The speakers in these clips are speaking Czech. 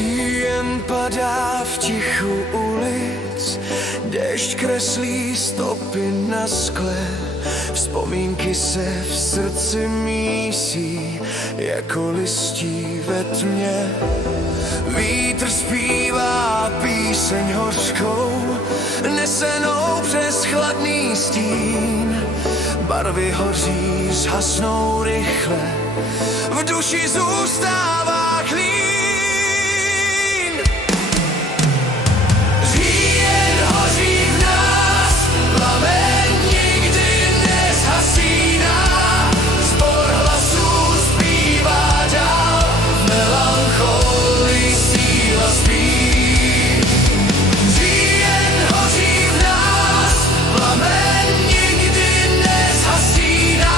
Říjen padá v tichu ulic, déšť kreslí stopy na skle, vzpomínky se v srdci mísí jako listí ve tmě. Vítr zpívá píseň hořkou, nesenou přes chladný stín. Barvy hoří, zhasnou rychle, v duši zůstává klín. Říjen hoří v nás, plamen nikdy nezhasíná. Zbor hlasů zpívá dál, v melancholii síla spí. Říjen hoří v nás, plamen nikdy nezhasíná.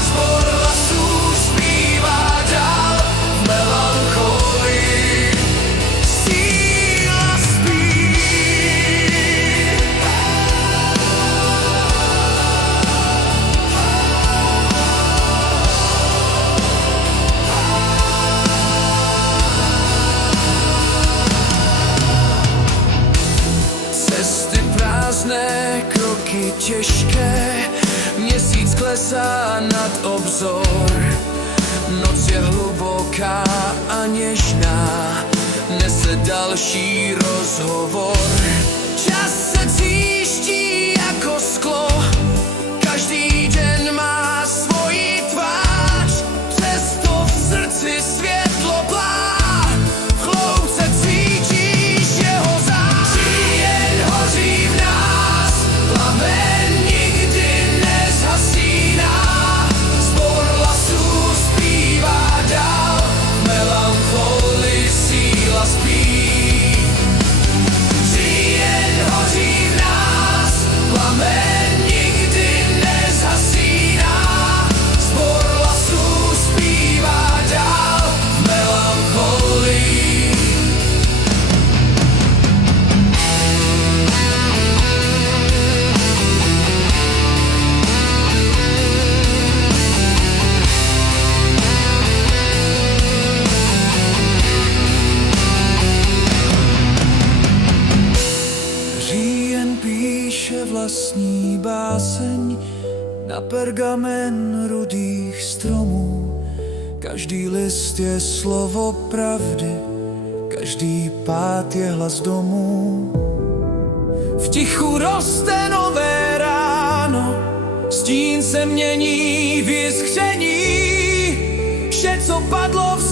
Zbor hlasů zpívá dál, v melancholii síla spí. Cesty prázdné, kroky těžké, měsíc klesá nad obzor. Noc je hluboká a něžná, nese další rozhovor. Čas se tříští jako sklo, každý den má svoji tvář. Přesto v srdci světlo plá, v hloubce cítíš jeho zář. Říjen hoří v nás, plamen nikdy nezhasíná. Zbor hlasů zpívá dál, v melancholii síla spí. Říjen hoří v nás, plamen nikdy nezhasíná. Zbor hlasů zpívá dál, v melancholii. Říjen píše vlastní báseň na pergamen rudých stromů. Každý list je slovo pravdy, každý pád je hlas domů. V tichu roste nové ráno, stín se mění v jiskření. Vše, co padlo v